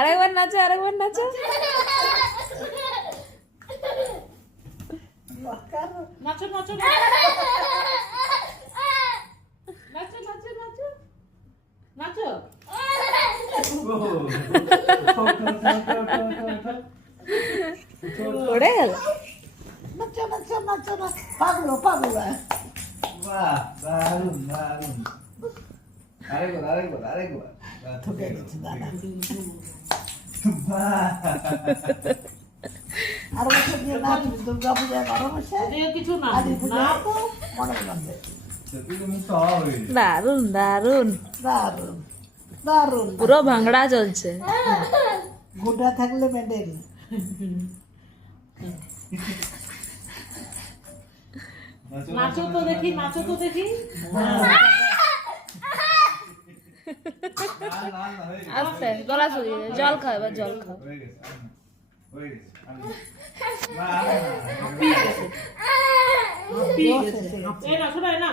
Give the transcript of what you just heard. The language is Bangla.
আরেকবার নাচো, আরেকবার নাচো। নাচো নাচো নাচো নাচো নাচো নাচো। পড়ে গেল। নাচো নাচো নাচো না, পাগলো পাগলো। বাহ, দারুণ দারুণ। আরেকবার আরেকবার আরেকবার। ঠকে গেছে দাদা। বাহ। আর বছর দিয়ে নাচ দুর্গা পূজায় 12 মাসে এদিকে কিছু না কালী পূজা না তো মনে মনে সত্যি তো মুখ খাওয়া হয়ে গেছে। দারুন দারুন, দারুণ দারুণ। পুরো ভাঙড়া চলছে। গুড্ডা থাকলে মেডেল। নাচো তো দেখি, নাচো তো দেখি। না, না, না, হয়ে গেছে। আস্তে গলা শুকিয়ে গেছে, জল খাও এবার, জল খাও। হয়ে গেছে, হয়ে গেছে। না, না, না, হাঁপিয়ে গেছে। হাঁপিয়ে গেছে। এই না শোনা না।